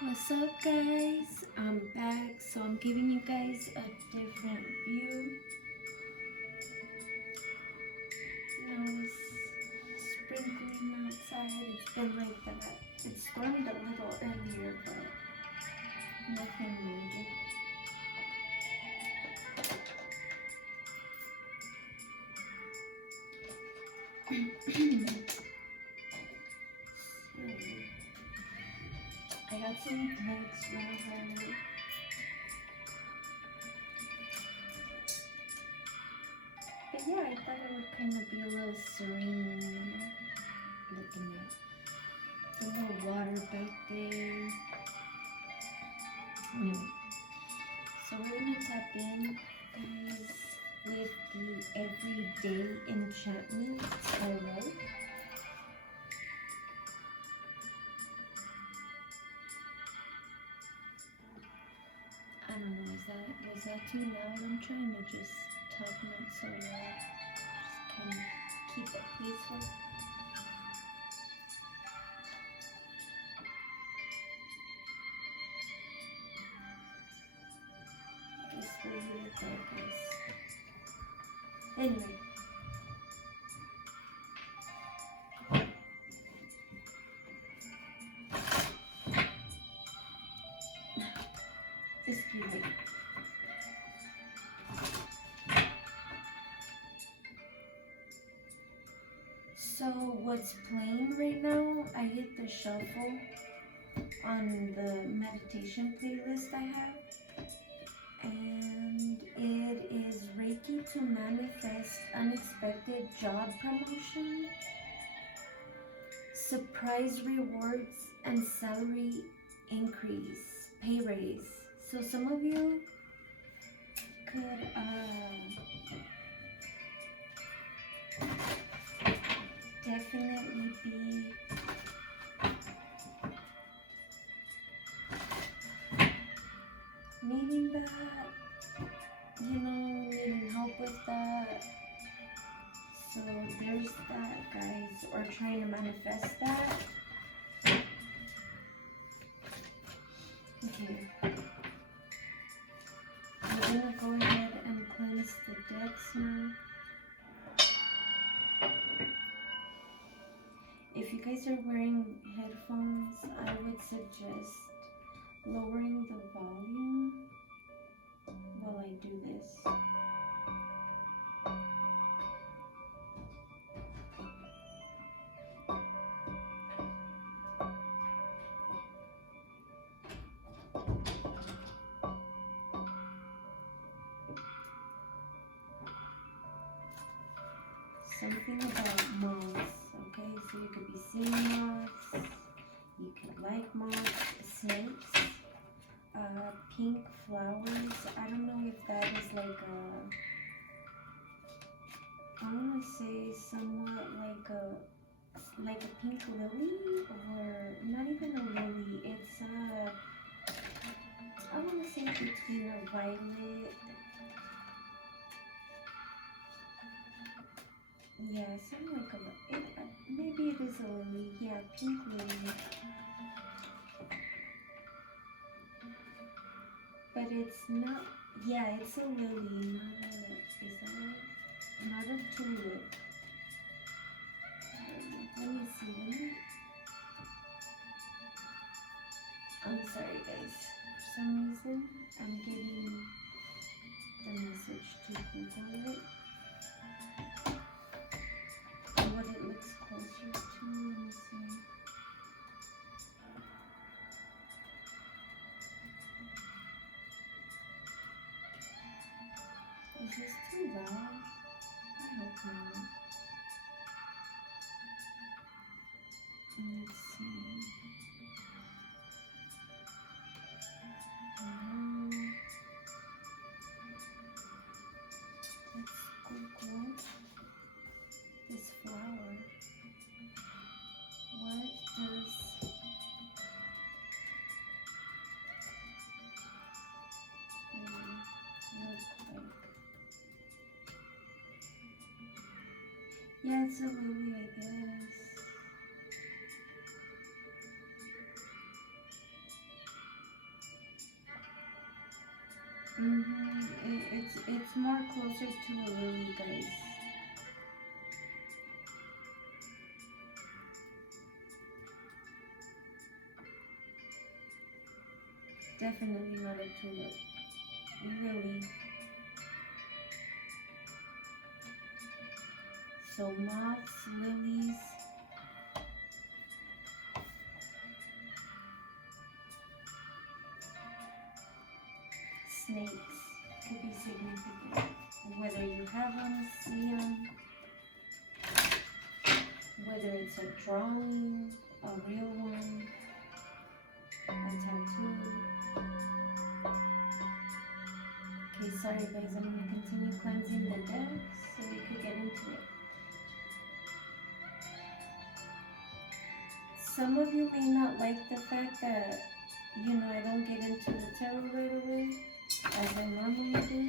What's up, guys? I'm back, so I'm giving you guys a different view. It's sprinkling outside. It's been like that. It stormed a little earlier, but nothing major. I got some legs around her. But yeah, I thought it would kind of be a little serene, looking at the little water back there. Anyway, so we're gonna tap in, guys, with the everyday enchantment tarot. I don't know, was that too loud? I'm trying to just talk not so loud. Just kind of keep it peaceful. Just leave it at that, guys. Anyway. Excuse me. So what's playing right now, I hit the shuffle on the meditation playlist I have. And it is Reiki to manifest unexpected job promotion, surprise rewards, and salary increase, pay raise. So some of you could definitely be needing that, needing help with that. So there's that, guys, or trying to manifest that. Okay. I'm gonna go ahead and cleanse the decks now. If you guys are wearing headphones, I would suggest lowering the volume while I do this. Something about moths, okay? So you could be seeing moths, you could like moths, snakes, pink flowers. I don't know if that is like I want to say somewhat like a pink lily, or not even a lily. It's I want to say between a violet. Yeah, something like maybe it is a lily. Yeah, pink lily. But it's not. Yeah, it's a lily. Is that right? Not a tulip. Let me see. I'm sorry, guys. For some reason, I'm getting the message to Google it. And what it looks closer to. Let me see. Is this too loud? I hope not. Let's see. Let's Google this flower. What does it look like? Yeah, it's a lily, I guess. It's more closer to a lily, guys. Definitely not a tulip. Really. So moths, lilies. Snakes could be significant. Whether you have them, see them, whether it's a drawing, a real one, a tattoo. Okay, sorry guys, I'm going to continue cleansing the deck so we could get into it. Some of you may not like the fact that, I don't get into the tarot right away, as I normally do.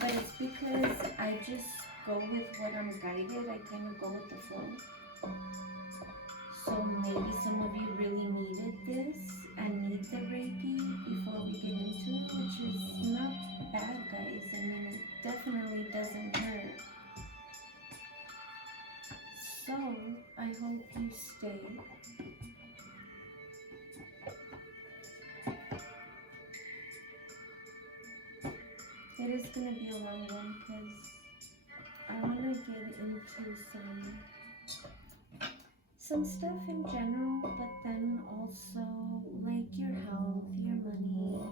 But it's because I just go with what I'm guided. I kind of go with the flow. So maybe some of you really needed this and need the Reiki before we get into it, which is not bad, guys. I mean, it definitely doesn't hurt. So, I hope you stay. It is going to be a long one because I want to get into some stuff in general, but then also like your health, your money,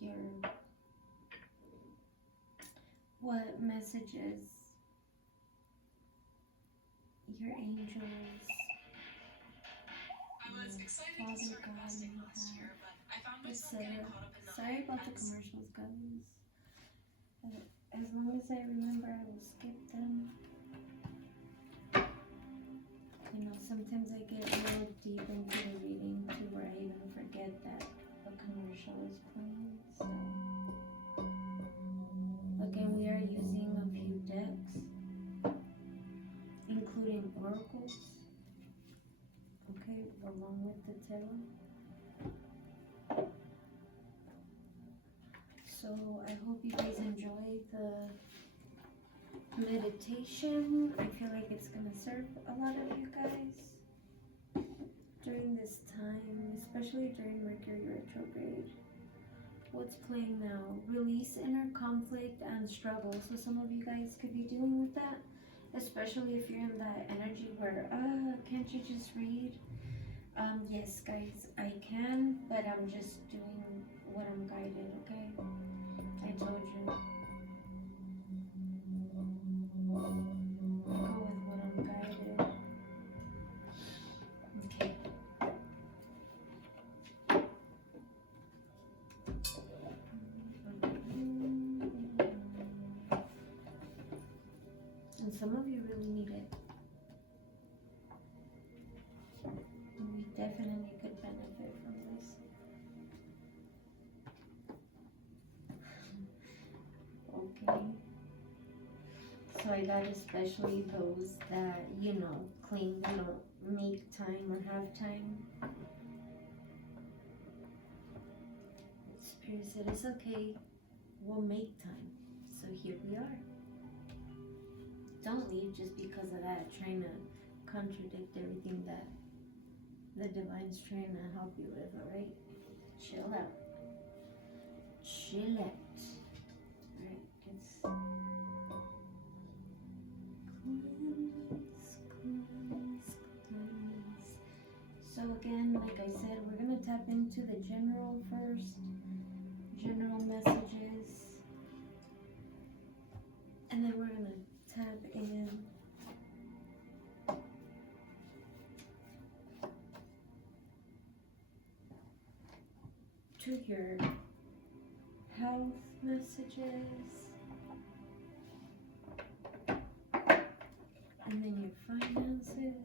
your what messages your angels, Father God may have, etc. Sorry about the commercials, guys. As long as I remember, I will skip them. Sometimes I get real deep into the reading to where I even forget that a commercial is playing. So, again, we are using a few decks, including oracles, okay, along with the tarot. So, I hope you guys enjoy the meditation. I feel like it's going to serve a lot of you guys during this time, especially during Mercury retrograde. What's playing now? Release inner conflict and struggle. So some of you guys could be dealing with that, especially if you're in that energy where, can't you just read? Yes, guys, I can, but I'm just doing what I'm guided, okay? I told you. Go with what I'm guided. Okay. And some of you really need it. We definitely could benefit from this. Okay. So I got especially those that, claim they don't make time or have time. Spirit said, it's okay, we'll make time. So here we are. Don't leave just because of that, trying to contradict everything that the Divine's trying to help you with, alright? Chill out. Chill out. Alright, it's... Cleanse. So again, like I said, we're going to tap into the general first. General messages. And then we're going to tap in to your health messages. And then your finances.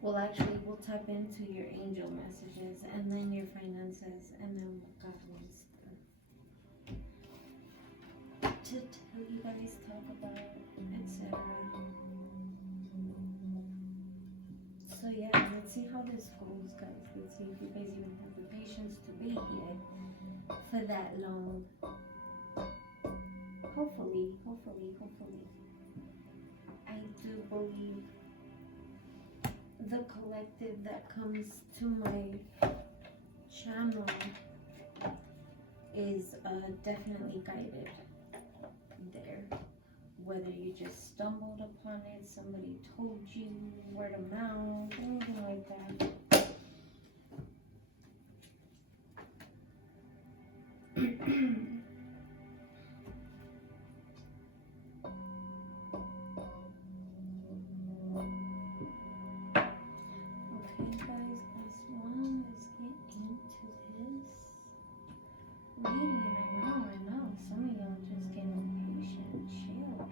Well, actually, we'll tap into your angel messages and then your finances, and then what God wants to tell you guys, talk about, etc. So yeah, let's see how how this goes, guys. Let's see if you guys even have the patience to wait here for that long. Hopefully. I do believe the collective that comes to my channel is definitely guided there. Whether you just stumbled upon it, somebody told you, word of mouth, anything like that. Okay, guys, as long as get into this reading, I know, some of y'all just getting impatient. Chill out.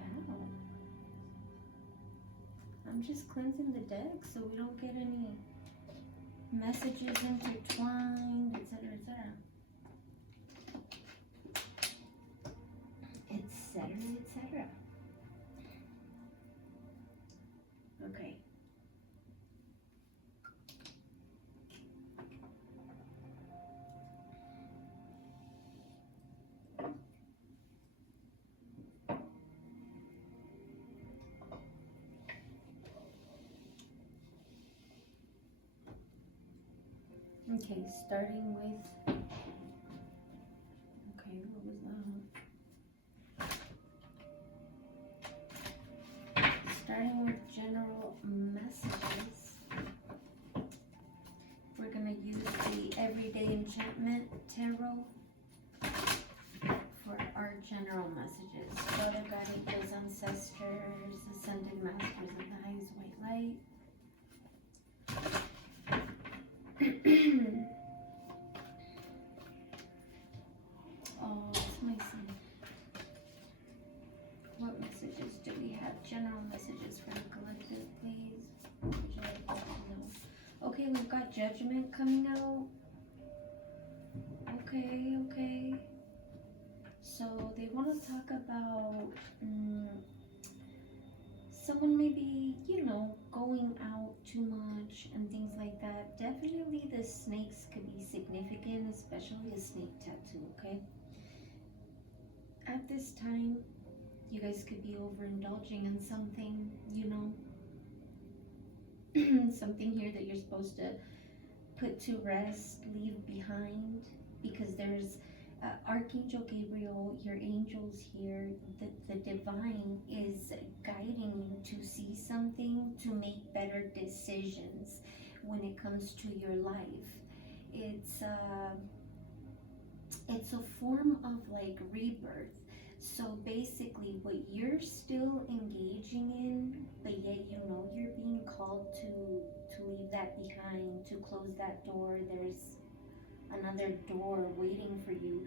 I'm just cleansing the deck so we don't get any messages intertwined, etc., etc. Etc. Okay. Okay, starting with, okay, what was that? Starting with general messages, we're going to use the Everyday Enchantment Tarot for our general messages. Father, God, angels, ancestors, ascended masters of the highest white light. Oh, it's my son. What messages do we have? General messages for the collective, please. Would you like to know? Okay, we've got Judgment coming out. Okay. So they want to talk about someone maybe, going out too much and things like that. Definitely the snakes could be significant, especially a snake tattoo, okay? At this time, you guys could be overindulging in something, something here that you're supposed to put to rest, leave behind, because there's Archangel Gabriel, your angels here, the divine is guiding you to see something, to make better decisions when it comes to your life. It's a form of like rebirth. So basically what you're still engaging in, but yet you're being called to leave that behind, to close that door. There's another door waiting for you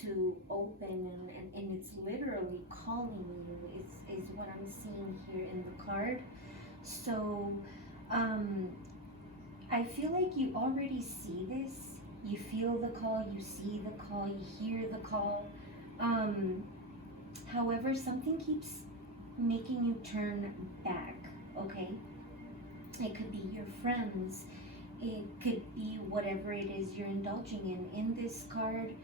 to open, and it's literally calling you is what I'm seeing here in the card. So I feel like you already see this. You feel the call, you see the call, you hear the call. However, something keeps making you turn back, okay? It could be your friends. It could be whatever it is you're indulging in. In this card,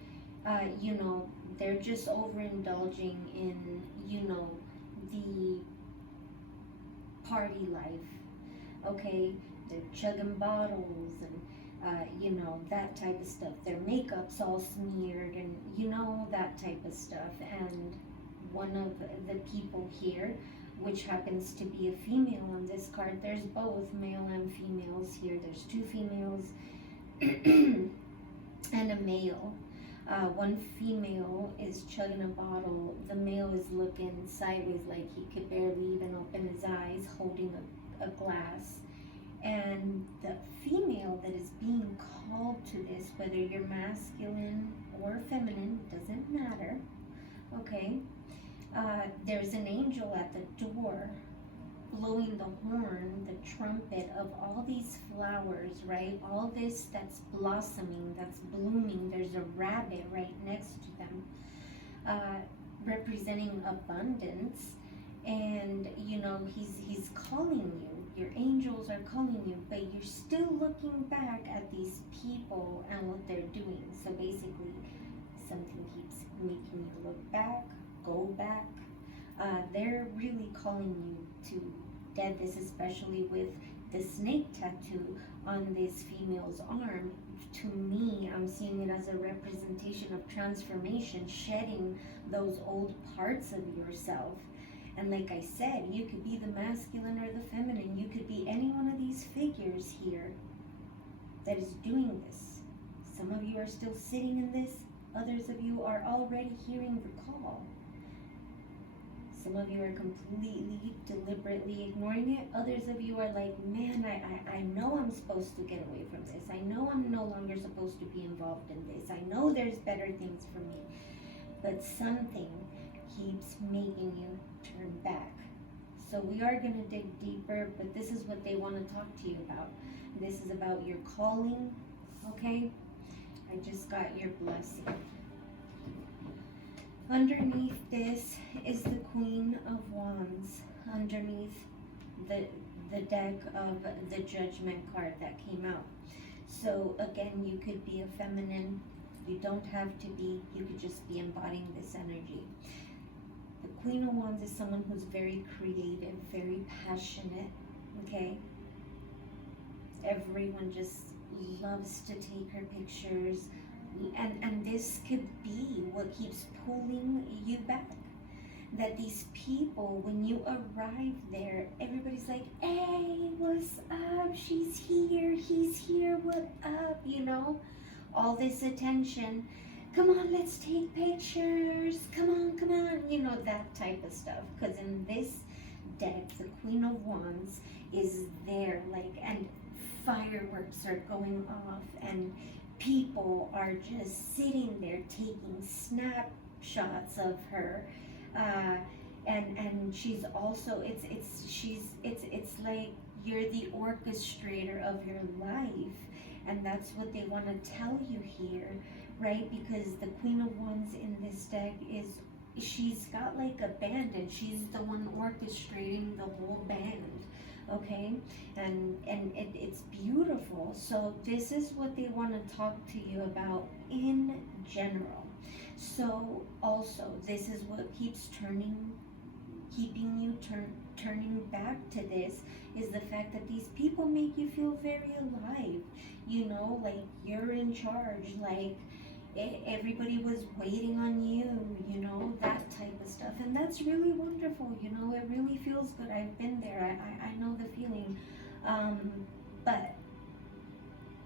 they're just overindulging in, the party life, okay? They're chugging bottles and, that type of stuff. Their makeup's all smeared and, that type of stuff. And one of the people here, which happens to be a female on this card, there's both male and females here. There's two females and a male. One female is chugging a bottle. The male is looking sideways like he could barely even open his eyes, holding a glass. And the female that is being called to this, whether you're masculine or feminine, doesn't matter, okay? There's an angel at the door blowing the horn, the trumpet of all these flowers, right? All this that's blossoming, that's blooming. There's a rabbit right next to them, representing abundance. And he's calling you your angels are calling you, but you're still looking back at these people and what they're doing. So basically, something keeps making you look back, go back. They're really calling you to dead. This, especially with the snake tattoo on this female's arm. To me, I'm seeing it as a representation of transformation, shedding those old parts of yourself. And like I said, you could be the masculine or the feminine. You could be any one of these figures here that is doing this. Some of you are still sitting in this. Others of you are already hearing the call. Some of you are completely, deliberately ignoring it. Others of you are like, man, I know I'm supposed to get away from this. I know I'm no longer supposed to be involved in this. I know there's better things for me. But something keeps making you turn back. So we are going to dig deeper, but this is what they want to talk to you about. This is about your calling, okay? I just got your blessing. Underneath this is the Queen of Wands. Underneath the deck of the Judgment card that came out. So again, you could be a feminine. You don't have to be. You could just be embodying this energy. The Queen of Wands is someone who's very creative, very passionate, okay? Everyone just loves to take her pictures. And this could be what keeps pulling you back. That these people, when you arrive there, everybody's like, hey, what's up? She's here, he's here, what up? You know, all this attention. Come on, let's take pictures. Come on. You know, that type of stuff. Because in this deck, the Queen of Wands is there, like, and fireworks are going off, and people are just sitting there taking snapshots of her, and she's also it's like you're the orchestrator of your life, and that's what they want to tell you here, right? Because the Queen of Wands in this deck she's got like a band, and she's the one orchestrating the whole band. Okay, and it's beautiful. So this is what they want to talk to you about in general. So also, this is what keeps keeping you turning back to this, is the fact that these people make you feel very alive. You know, like you're in charge, like everybody was waiting on you, you know, that type of stuff. And that's really wonderful, you know, it really feels good. I've been there, I know the feeling. But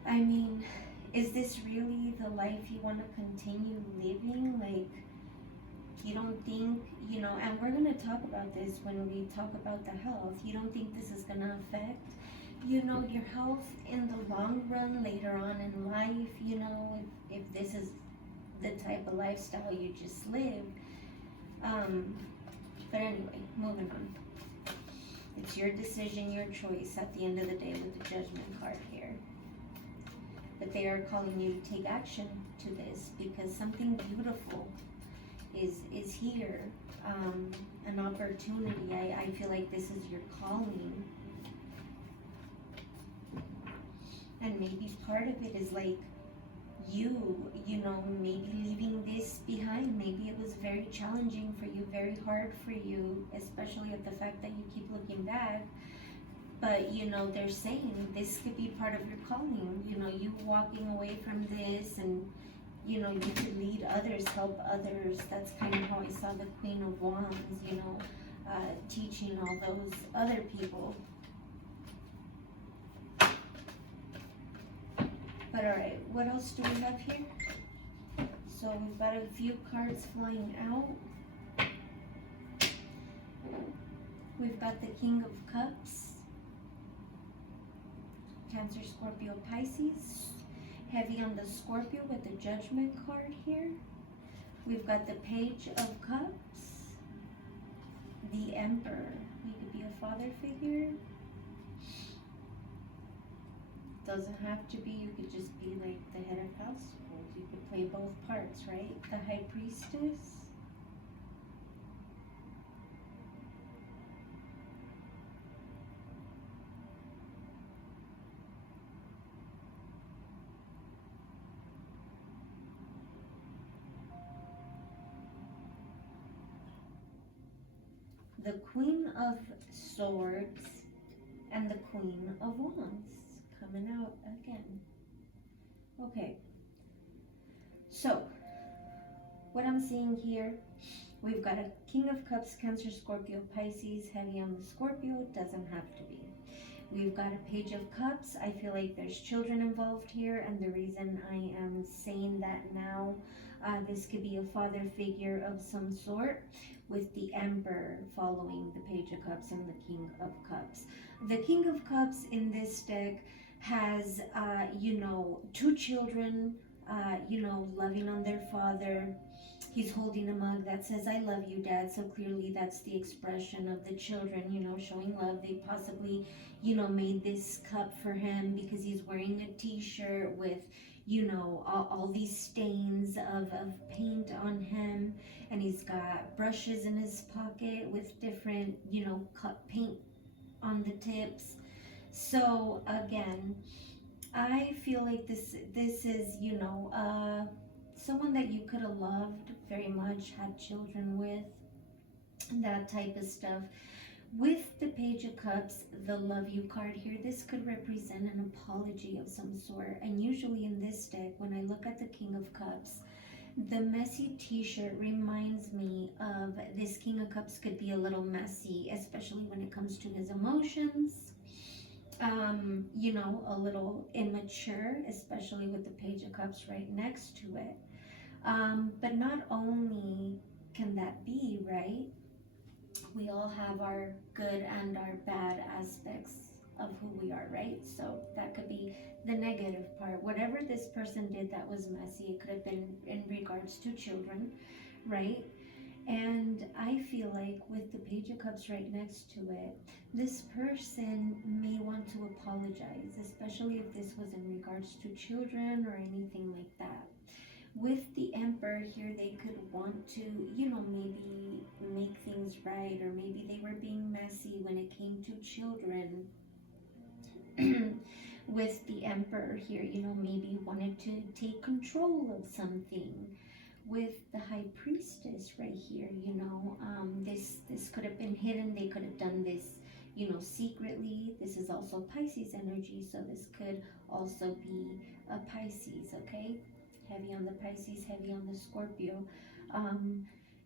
I mean, is this really the life you want to continue living? Like, you don't think, you know, and we're going to talk about this when we talk about the health. You don't think this is going to affect, you know, your health in the long run later on in life, you know, if this is the type of lifestyle you just live. But anyway, moving on. It's your decision, your choice at the end of the day with the Judgment card here. But they are calling you to take action to this, because something beautiful is here. An opportunity. I feel like this is your calling. And maybe part of it is like you know, maybe leaving this behind. Maybe it was very challenging for you, very hard for you, especially at the fact that you keep looking back. But, you know, they're saying this could be part of your calling. You know, you walking away from this, and, you know, you could lead others, help others. That's kind of how I saw the Queen of Wands, you know, teaching all those other people. But alright, what else do we have here? So we've got a few cards flying out. We've got the King of Cups. Cancer, Scorpio, Pisces. Heavy on the Scorpio with the Judgment card here. We've got the Page of Cups. The Emperor. You could be a father figure. Doesn't have to be, you could just be like the head of household. You could play both parts, right? The High Priestess. the Queen of Swords and the Queen of Wands coming out again. Okay, so what I'm seeing here, we've got a King of Cups, Cancer, Scorpio, Pisces, heavy on the Scorpio, doesn't have to be. We've got a Page of Cups. I feel like there's children involved here, and the reason I am saying that now, this could be a father figure of some sort, with the Emperor following the Page of Cups and the King of Cups. The King of Cups in this deck has, two children, loving on their father. He's holding a mug that says, "I love you, Dad." So clearly that's the expression of the children, showing love. They possibly, made this cup for him because he's wearing a t-shirt with, all these stains of paint on him. And he's got brushes in his pocket with different, cup paint on the tips. So again, I feel like this is, someone that you could have loved very much, had children with, that type of stuff. With the Page of Cups, the Love You card here, this could represent an apology of some sort. And usually in this deck, when I look at the King of Cups, the messy t-shirt reminds me of this King of Cups could be a little messy, especially when it comes to his emotions. A little immature, especially with the Page of Cups right next to it. But not only can that be, right? We all have our good and our bad aspects of who we are, right? So that could be the negative part. Whatever this person did that was messy, it could have been in regards to children, right? And I feel like with the Page of Cups right next to it, this person may want to apologize, especially if this was in regards to children or anything like that. With the Emperor here, they could want to, maybe make things right, or maybe they were being messy when it came to children. With the Emperor here, maybe wanted to take control of something. With the High Priestess right here, this could have been hidden. They could have done this, secretly. This is also Pisces energy, so this could also be a Pisces, okay? Heavy on the Pisces, heavy on the Scorpio.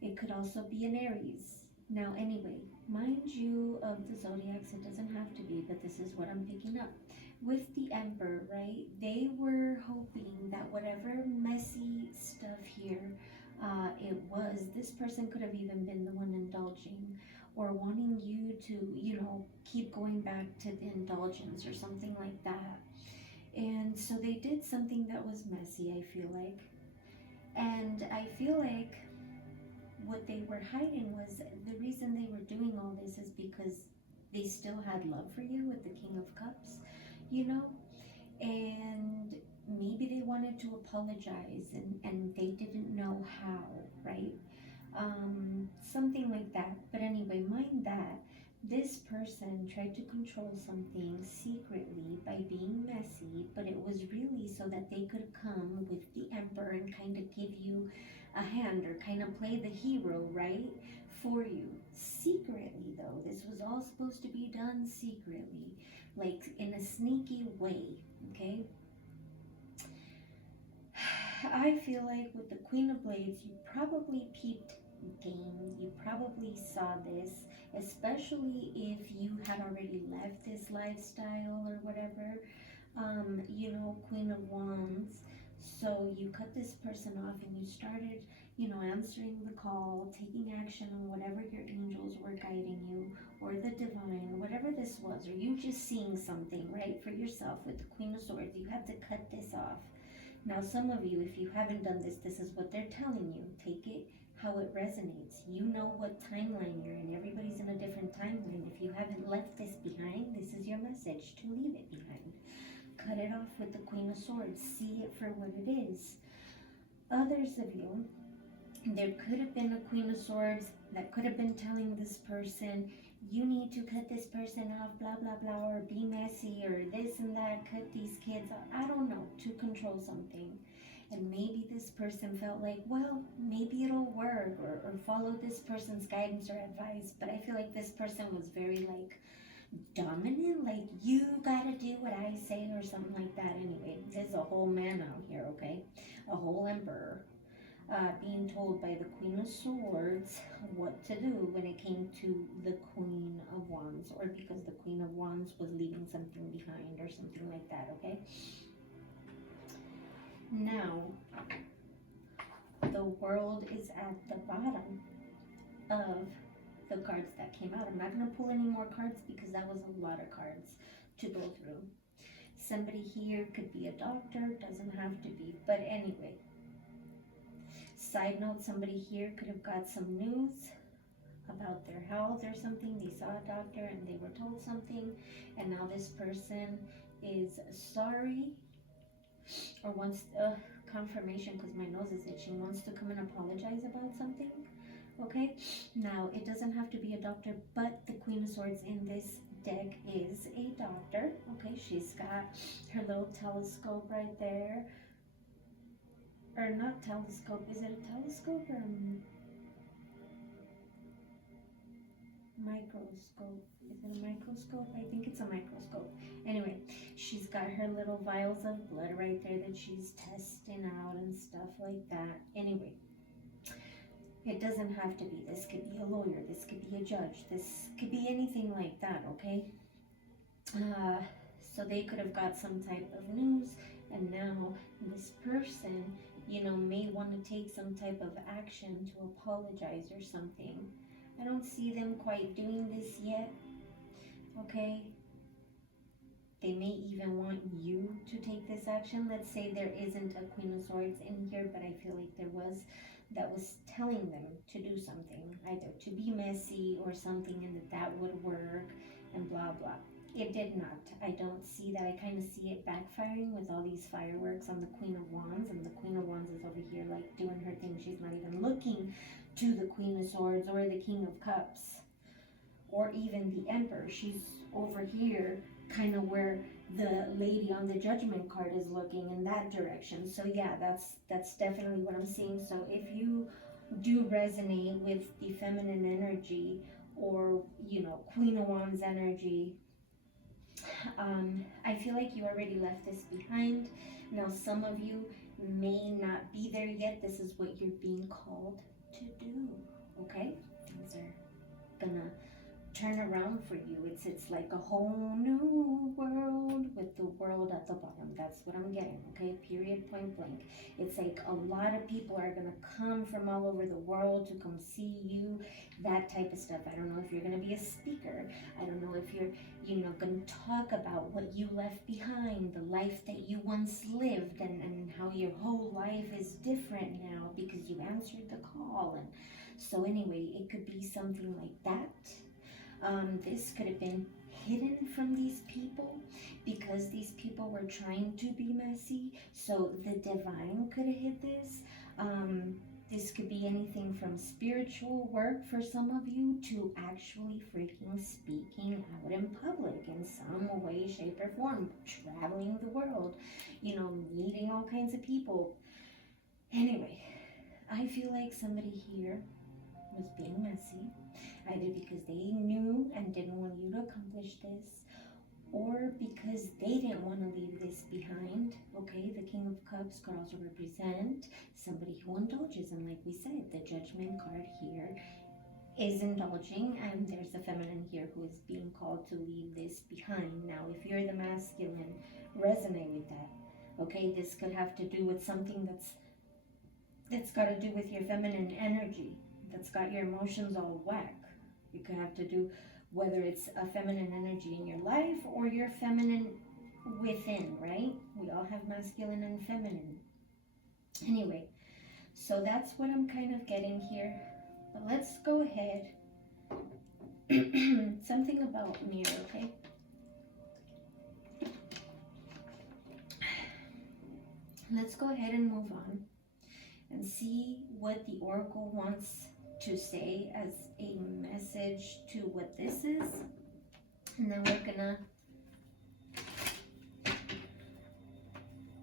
It could also be an Aries. Now, anyway, mind you, of the zodiacs, it doesn't have to be, but this is what I'm picking up. With the Emperor, right, they were hoping that whatever messy stuff here it was, this person could have even been the one indulging or wanting you to, keep going back to the indulgence or something like that. And so they did something that was messy, I feel like. And I feel like what they were hiding was the reason they were doing all this is because they still had love for you with the King of Cups, and maybe they wanted to apologize and they didn't know how, right? Something like that. But anyway, mind that this person tried to control something secretly by being messy, but it was really so that they could come with the Emperor and kind of give you a hand or kind of play the hero, right, for you. Secretly, though, this was all supposed to be done secretly, like in a sneaky way, okay? I feel like with the Queen of Blades, you probably peeped game. You probably saw this, especially if you had already left this lifestyle or whatever. Queen of Wands. So you cut this person off and you started, answering the call, taking action on whatever your angels were guiding you, or the divine, whatever this was, or you just seeing something, right, for yourself with the Queen of Swords. You had to cut this off. Now, some of you, if you haven't done this, this is what they're telling you. Take it how it resonates. You know what timeline you're in. Everybody's in a different timeline. If you haven't left this behind, this is your message to leave it behind. Cut it off with the Queen of Swords. See it for what it is. Others of you, there could have been a Queen of Swords that could have been telling this person, you need to cut this person off, blah, blah, blah, or be messy, or this and that, cut these kids off. I don't know, to control something. And maybe this person felt like, well, maybe it'll work, or follow this person's guidance or advice. But I feel like this person was very like dominant, like you gotta do what I say or something like that. Anyway, there's a whole man out here, okay? A whole emperor. Being told by the Queen of Swords what to do when it came to the Queen of Wands, or because the Queen of Wands was leaving something behind or something like that, okay? Now, the World is at the bottom of the cards that came out. I'm not going to pull any more cards because that was a lot of cards to go through. Somebody here could be a doctor, doesn't have to be, but anyway. Side note, somebody here could have got some news about their health or something. They saw a doctor and they were told something, and now this person is sorry or wants confirmation, because my nose is itching, wants to come and apologize about something. Okay, now it doesn't have to be a doctor, but the Queen of Swords in this deck is a doctor. Okay, she's got her little telescope right there. Or not telescope, is it a telescope or a microscope? Is it a microscope? I think it's a microscope. Anyway, she's got her little vials of blood right there that she's testing out and stuff like that. Anyway, it doesn't have to be. This could be a lawyer, this could be a judge, this could be anything like that, okay? So they could have got some type of news, and now this person, you know, may want to take some type of action to apologize or something. I don't see them quite doing this yet, okay? They may even want you to take this action. Let's say there isn't a Queen of Swords in here, but I feel like there was, that was telling them to do something, either to be messy or something, and that would work, and blah, blah. It did not. I don't see that. I kind of see it backfiring with all these fireworks on the Queen of Wands, and the Queen of Wands is over here like doing her thing. She's not even looking to the Queen of Swords or the King of Cups or even the Emperor. She's over here kind of where the lady on the Judgment card is looking, in that direction. So yeah, that's definitely what I'm seeing. So if you do resonate with the feminine energy, or, you know, Queen of Wands energy, I feel like you already left this behind. Now, some of you may not be there yet. This is what you're being called to do, okay? Things are gonna turn around for you. It's like a whole new world with the world at the bottom. That's what I'm getting, okay? Period, point blank. It's like a lot of people are gonna come from all over the world to come see you, that type of stuff. I don't know if you're gonna be a speaker. I don't know if you're, you know, gonna talk about what you left behind, the life that you once lived, and how your whole life is different now because you answered the call. And so anyway, it could be something like that. This could have been hidden from these people because these people were trying to be messy. So the divine could have hid this. This could be anything from spiritual work for some of you to actually freaking speaking out in public in some way, shape, or form, traveling the world, you know, meeting all kinds of people. Anyway, I feel like somebody here was being messy, either because they knew and didn't want you to accomplish this, or because they didn't want to leave this behind, okay? The King of Cups could also represent somebody who indulges, and like we said, the Judgment card here is indulging, and there's the feminine here who is being called to leave this behind. Now, if you're the masculine, resonate with that, okay? This could have to do with something that's got to do with your feminine energy, that's got your emotions all whack. You could have to do whether it's a feminine energy in your life or your feminine within, right? We all have masculine and feminine. Anyway, so that's what I'm kind of getting here. But let's go ahead. Something about mirror, okay? Let's go ahead and move on and see what the Oracle wants to say as a message to what this is. And then we're gonna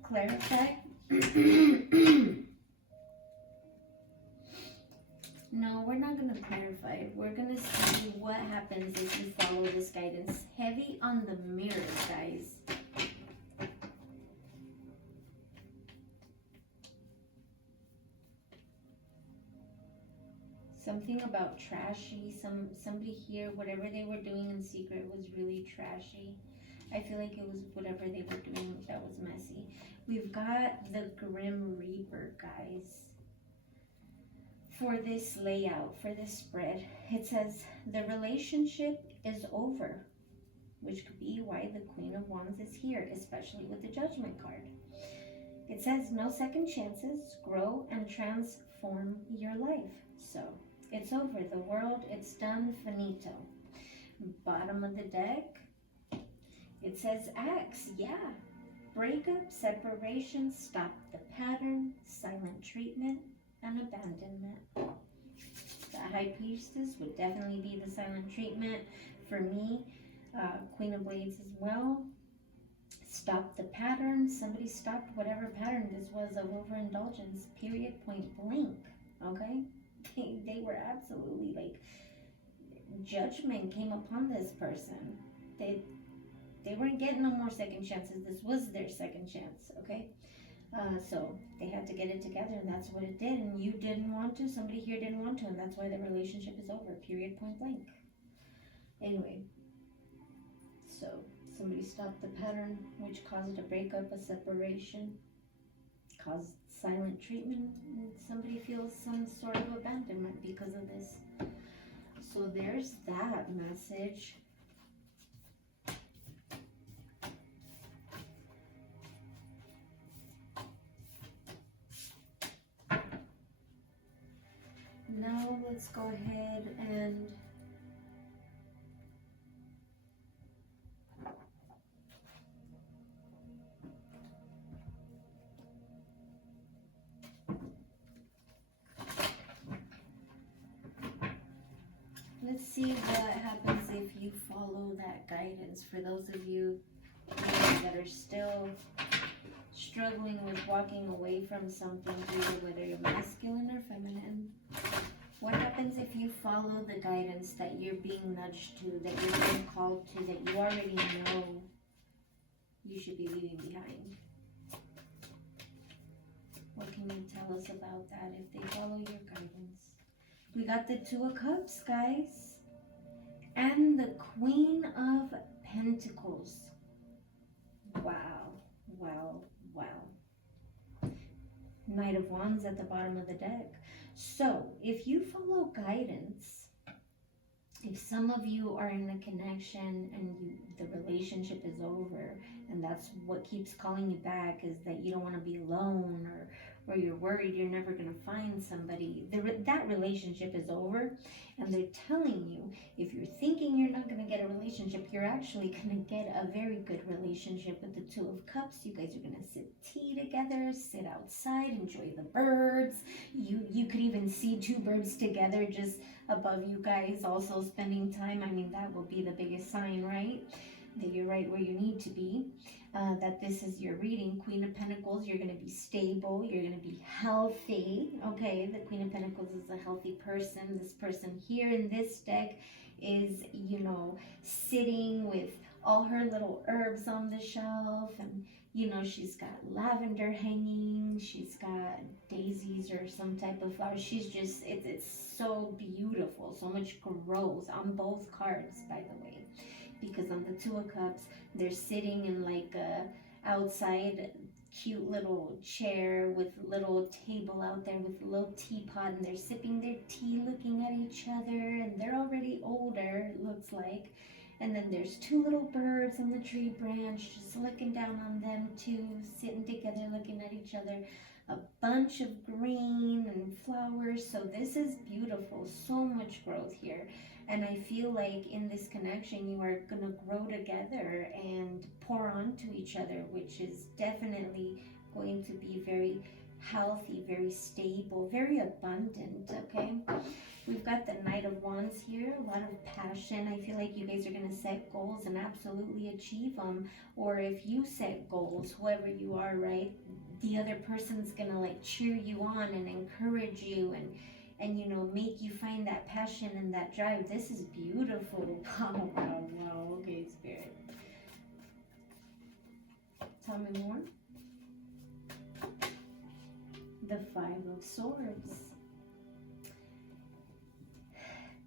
clarify No, we're not going to clarify. We're going to see what happens if you follow this guidance. Heavy on the mirrors, guys. Something about trashy. Somebody here, whatever they were doing in secret was really trashy. I feel like it was whatever they were doing that was messy. We've got the Grim Reaper, guys. For this layout, for this spread, it says the relationship is over, which could be why the Queen of Wands is here, especially with the Judgment card. It says no second chances, grow and transform your life. So it's over, the world, it's done, finito. Bottom of the deck, it says Axe, yeah. Breakup, separation, stop the pattern, silent treatment, and abandonment. The High Priestess would definitely be the silent treatment for me. Queen of Blades as well. Stop the pattern. Somebody stopped whatever pattern this was of overindulgence. Period. Point blank. Okay? They were absolutely like, judgment came upon this person. They weren't getting no more second chances. This was their second chance. Okay? So they had to get it together, and that's what it did. And you didn't want to, somebody here didn't want to, and that's why the relationship is over. Period. Point blank. Anyway, so somebody stopped the pattern, which caused a breakup, a separation, caused silent treatment, and somebody feels some sort of abandonment because of this. So there's that message. Now let's go ahead and let's see what happens if you follow that guidance. For those of you that are still struggling with walking away from something, either whether you're masculine or feminine, what happens if you follow the guidance that you're being nudged to, that you're being called to, that you already know you should be leaving behind? What can you tell us about that if they follow your guidance? We got the Two of Cups, guys, and the Queen of Pentacles. Wow, wow, wow. Knight of Wands at the bottom of the deck. So if you follow guidance, if some of you are in a connection and the relationship is over, and that's what keeps calling you back, is that you don't want to be alone, or you're worried you're never going to find somebody, that relationship is over. And they're telling you, if you're thinking you're not going to get a relationship, you're actually going to get a very good relationship with the Two of Cups. You guys are going to sip tea together, sit outside, enjoy the birds. You could even see two birds together just above you guys, also spending time. I mean, that will be the biggest sign, right? That you're right where you need to be. That this is your reading. Queen of Pentacles, you're going to be stable, you're going to be healthy. Okay, the Queen of Pentacles is a healthy person. This person here in this deck is, you know, sitting with all her little herbs on the shelf, and you know, she's got lavender hanging, she's got daisies or some type of flower. She's just, it's so beautiful, so much growth on both cards, by the way. Because on the Two of Cups, they're sitting in like a outside cute little chair with a little table out there with a little teapot, and they're sipping their tea, looking at each other, and they're already older, it looks like. And then there's two little birds on the tree branch just looking down on them too, sitting together looking at each other. A bunch of green and flowers. So this is beautiful. So much growth here. And I feel like in this connection, you are going to grow together and pour onto each other, which is definitely going to be very healthy, very stable, very abundant, okay? We've got the Knight of Wands here, a lot of passion. I feel like you guys are going to set goals and absolutely achieve them. Or if you set goals, whoever you are, right, the other person's going to like cheer you on and encourage you and you know, make you find that passion and that drive. This is beautiful. Wow, wow, wow. Okay, Spirit. Tell me more. The Five of Swords.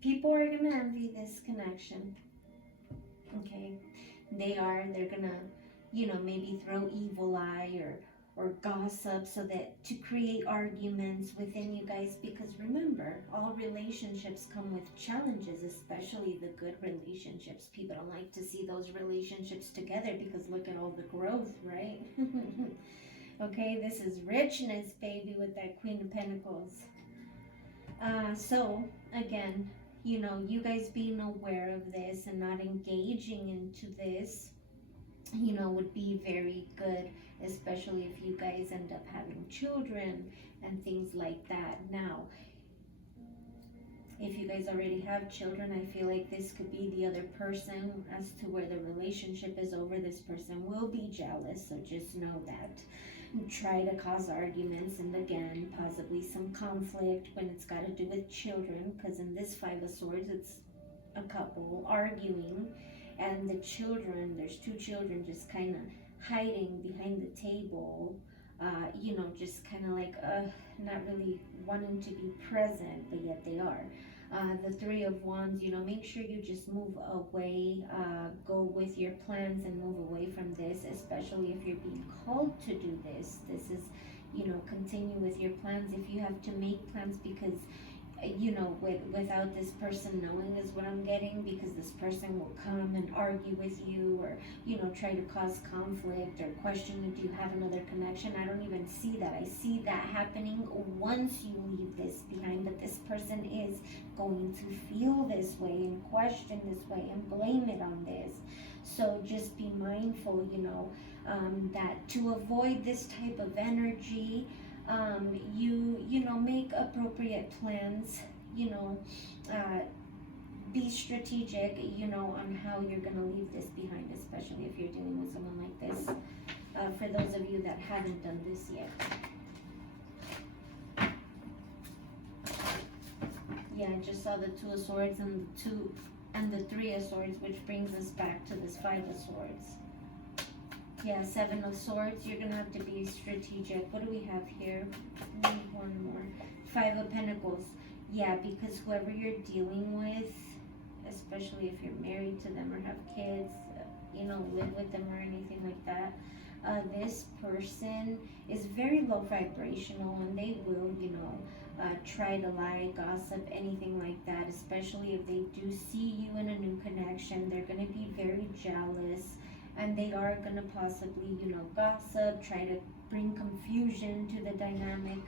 People are going to envy this connection. Okay? They're going to, you know, maybe throw evil eye or gossip so that to create arguments within you guys, because remember, all relationships come with challenges, especially the good relationships. People don't like to see those relationships together because look at all the growth, right? Okay, this is richness, baby, with that Queen of Pentacles. So again, you know, you guys being aware of this and not engaging into this, you know, would be very good, especially if you guys end up having children and things like that. Now, if you guys already have children, I feel like this could be the other person as to where the relationship is over. This person will be jealous, so just know that. Try to cause arguments and again, possibly some conflict when it's got to do with children, because in this Five of Swords, it's a couple arguing and the children, there's two children just kind of hiding behind the table, you know, just kind of like not really wanting to be present, but yet they are. The Three of Wands, you know, make sure you just move away, go with your plans and move away from this, especially if you're being called to do this. This is, you know, continue with your plans if you have to make plans, because you know, without this person knowing is what I'm getting, because this person will come and argue with you or, you know, try to cause conflict or question you, do you have another connection? I don't even see that. I see that happening once you leave this behind, but this person is going to feel this way and question this way and blame it on this. So just be mindful, you know, that to avoid this type of energy, you know, make appropriate plans, you know, be strategic, you know, on how you're going to leave this behind, especially if you're dealing with someone like this, for those of you that haven't done this yet. Yeah, I just saw the Two of Swords and the Three of Swords, which brings us back to this Five of Swords. Yeah, Seven of Swords, you're going to have to be strategic. What do we have here? We need one more. Five of Pentacles. Yeah, because whoever you're dealing with, especially if you're married to them or have kids, you know, live with them or anything like that, this person is very low vibrational and they will, you know, try to lie, gossip, anything like that, especially if they do see you in a new connection. They're going to be very jealous. And they are going to possibly, you know, gossip, try to bring confusion to the dynamic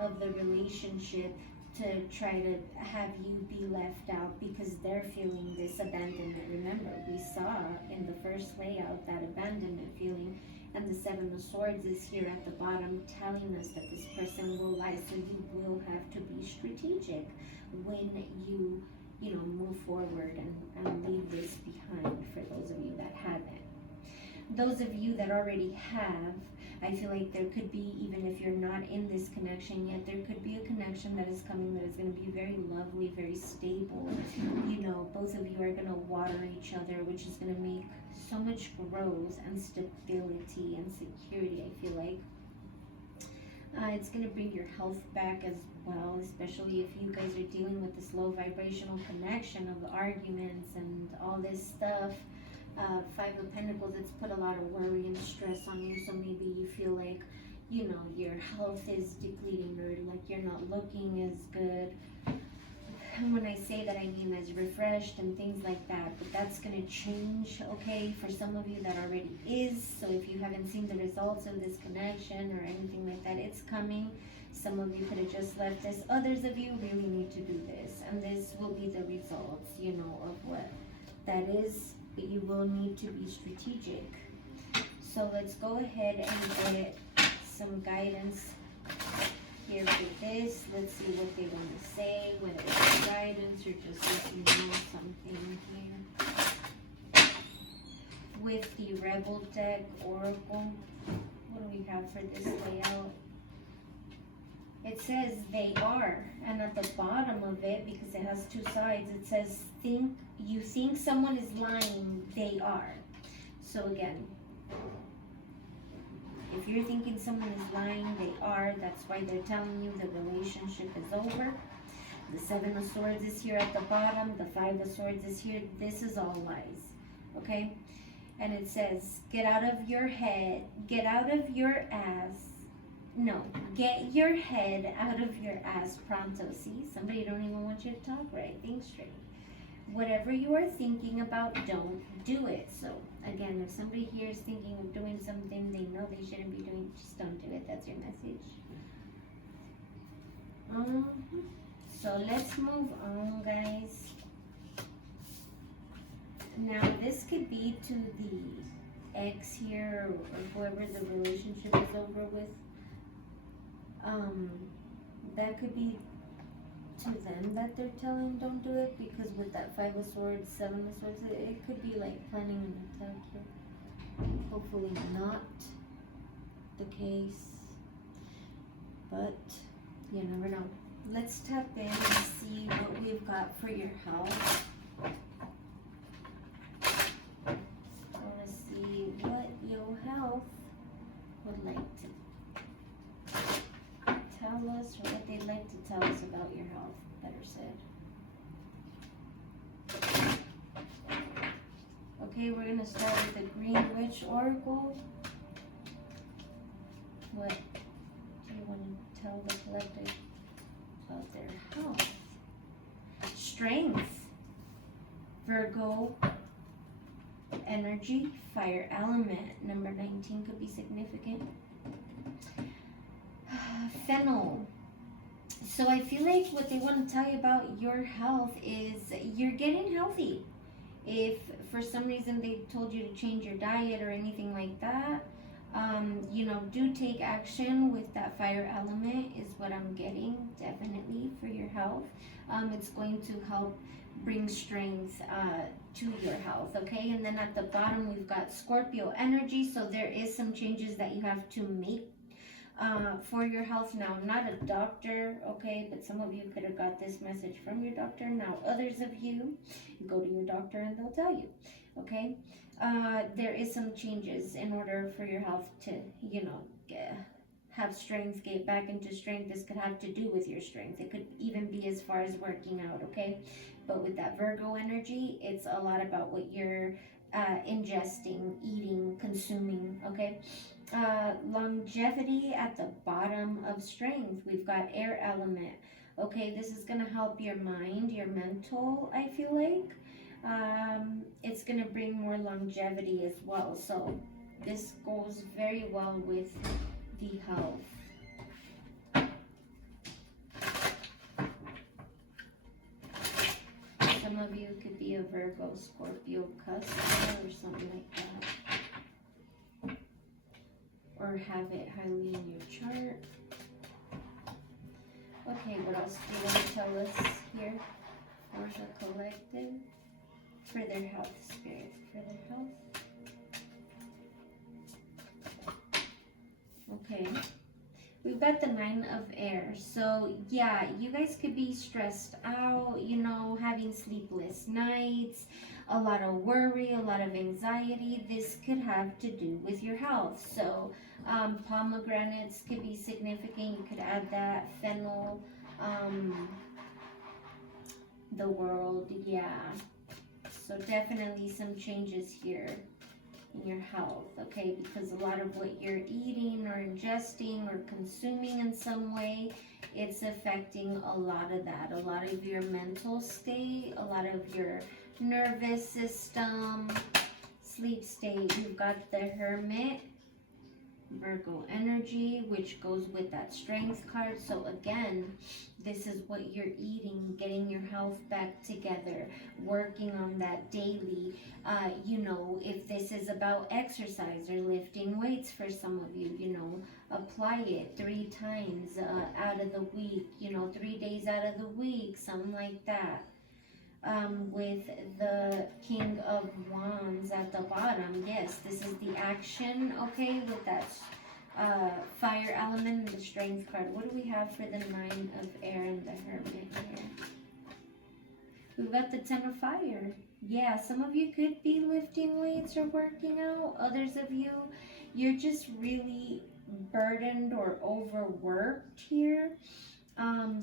of the relationship to try to have you be left out because they're feeling this abandonment. Remember, we saw in the first layout that abandonment feeling, and the Seven of Swords is here at the bottom telling us that this person will lie. So you will have to be strategic when you know, move forward and leave this behind, for those of you that haven't. Those of you that already have, I feel like there could be, even if you're not in this connection yet, there could be a connection that is coming that is going to be very lovely, very stable. You know, both of you are going to water each other, which is going to make so much growth and stability and security, I feel like. It's going to bring your health back as well, especially if you guys are dealing with this low vibrational connection of arguments and all this stuff. Five of Pentacles, it's put a lot of worry and stress on you, so maybe you feel like, you know, your health is depleting or like you're not looking as good. And when I say that, I mean as refreshed and things like that, but that's going to change, okay, for some of you that already is. So if you haven't seen the results of this connection or anything like that, it's coming. Some of you could have just left this. Others of you really need to do this, and this will be the results, you know, of what that is. But you will need to be strategic. So let's go ahead and get some guidance here for this. Let's see what they want to say, whether it's guidance or just let me know something here. With the Rebel deck, Oracle, what do we have for this layout? It says they are, and at the bottom of it, because it has two sides, it says you think someone is lying, they are. So again, if you're thinking someone is lying, they are. That's why they're telling you the relationship is over. The Seven of Swords is here at the bottom. The Five of Swords is here. This is all lies, okay? And it says, get out of your head, get out of your ass. No, get your head out of your ass pronto. See, somebody don't even want you to talk right. Think straight. Whatever you are thinking about, don't do it. So again, if somebody here is thinking of doing something they know they shouldn't be doing, just don't do it. That's your message. So let's move on, guys. Now this could be to the ex here, or whoever the relationship is over with. That could be to them that they're telling don't do it, because with that Five of Swords, Seven of Swords, it could be like planning an attack here. Hopefully not the case, but you never know. Let's tap in and see what we've got for your health. I want to see what your health would like to tell us, or what they'd like to tell us about your health, better said. Okay, we're going to start with the Green Witch Oracle. What do you want to tell the collective about their health? Strength, Virgo, energy, fire element. Number 19 could be significant. Fennel. So I feel like what they want to tell you about your health is you're getting healthy. If for some reason they told you to change your diet or anything like that, you know, do take action with that fire element is what I'm getting, definitely, for your health. It's going to help bring strength to your health, okay? And then at the bottom, we've got Scorpio energy, so there is some changes that you have to make for your health. Now, I'm not a doctor, okay, but some of you could have got this message from your doctor. Now, others of you, go to your doctor and they'll tell you, okay? There is some changes in order for your health to, you know, have strength, get back into strength. This could have to do with your strength. It could even be as far as working out, okay? But with that Virgo energy, it's a lot about what you're ingesting, eating, consuming, okay? Longevity at the bottom of strength. We've got air element. Okay, this is going to help your mind, your mental, I feel like. It's going to bring more longevity as well. So this goes very well with the health. Some of you could be a Virgo, Scorpio customer or something like that. Or have it highly in your chart. Okay, what else do you want to tell us here for the collective? For their health, spirit, for their health. Okay, we've got the Nine of Air. So yeah, you guys could be stressed out, you know, having sleepless nights, a lot of worry, a lot of anxiety. This could have to do with your health. So pomegranates could be significant. You could add that. Fennel, the world, yeah. So definitely some changes here in your health, okay? Because a lot of what you're eating or ingesting or consuming in some way, it's affecting a lot of that. A lot of your mental state, a lot of your nervous system, sleep state. You've got the Hermit. Virgo energy, which goes with that strength card. So again, this is what you're eating, getting your health back together, working on that daily. You know, if this is about exercise or lifting weights for some of you, you know, apply it 3 times out of the week, you know, 3 days out of the week, something like that. With the King of Wands at the bottom, yes, this is the action, okay, with that fire element and the strength card. What do we have for the 9 of air and the hermit here? We've got the 10 of fire. Yeah, some of you could be lifting weights or working out. Others of you, you're just really burdened or overworked here.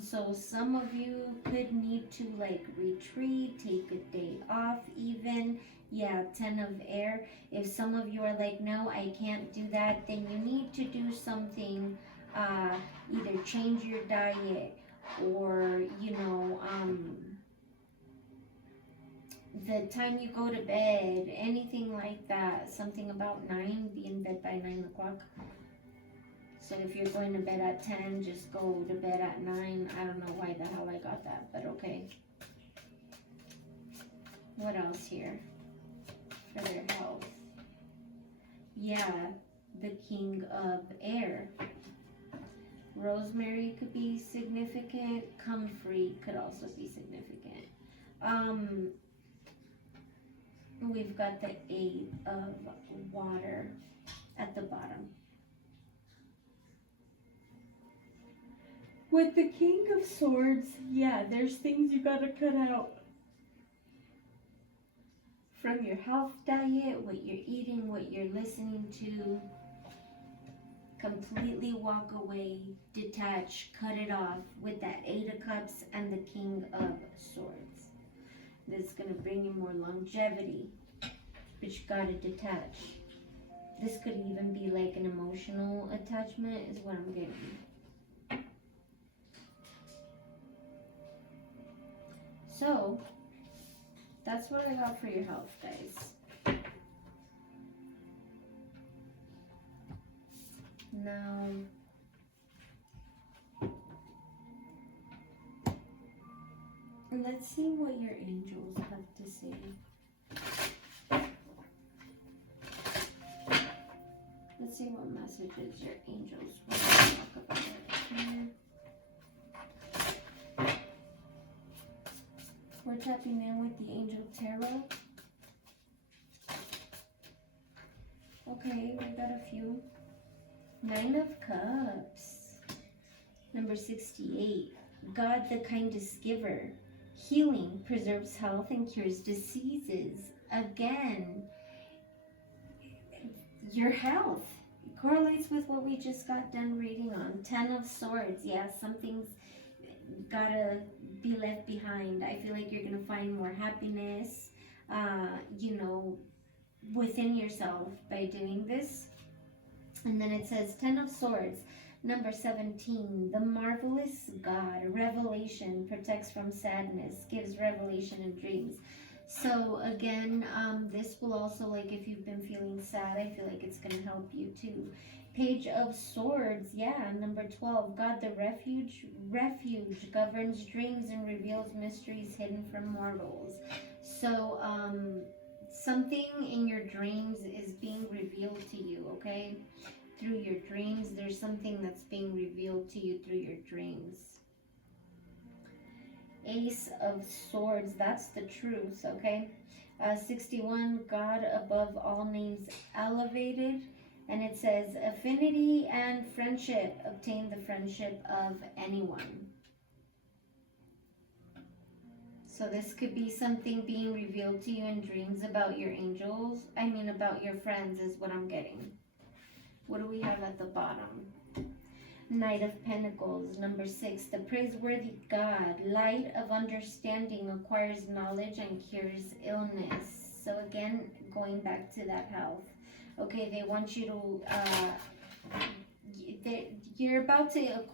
So some of you could need to like retreat, take a day off even. Yeah, 10 of air. If some of you are like, no, I can't do that, then you need to do something, either change your diet or, you know, the time you go to bed, anything like that. Something about 9, be in bed by 9 o'clock. So if you're going to bed at 10, just go to bed at 9. I don't know why the hell I got that, but okay. What else here for their health? Yeah, the King of Air. Rosemary could be significant. Comfrey could also be significant. We've got the 8 of water at the bottom. With the King of Swords, yeah, there's things you gotta cut out from your health diet, what you're eating, what you're listening to. Completely walk away, detach, cut it off with that 8 of Cups and the King of Swords. This is gonna bring you more longevity, but you gotta detach. This could even be like an emotional attachment is what I'm getting. So, that's what I got for your health, guys. Now, let's see what your angels have to say. Let's see what messages your angels want to talk about here. We're tapping in with the Angel Tarot. Okay, we got a few. 9 of Cups. Number 68. God, the kindest giver. Healing, preserves health, and cures diseases. Again, your health correlates with what we just got done reading on. 10 of Swords. Yeah, something's gotta be left behind. I feel like you're gonna find more happiness, you know, within yourself by doing this. And then it says 10 of Swords, number 17, the marvelous God, revelation, protects from sadness, gives revelation in dreams. So again, this will also, like if you've been feeling sad, I feel like it's going to help you too. Page of Swords, yeah, number 12, God the refuge governs dreams and reveals mysteries hidden from mortals. So, something in your dreams is being revealed to you, okay? Through your dreams, there's something that's being revealed to you through your dreams. Ace of Swords, that's the truth, okay? 61, God above all names elevated. And it says, affinity and friendship, obtain the friendship of anyone. So this could be something being revealed to you in dreams about your angels. I mean, about your friends is what I'm getting. What do we have at the bottom? Knight of Pentacles, number 6. The praiseworthy God, light of understanding, acquires knowledge and cures illness. So again, going back to that health. Okay, they want you to, you're about to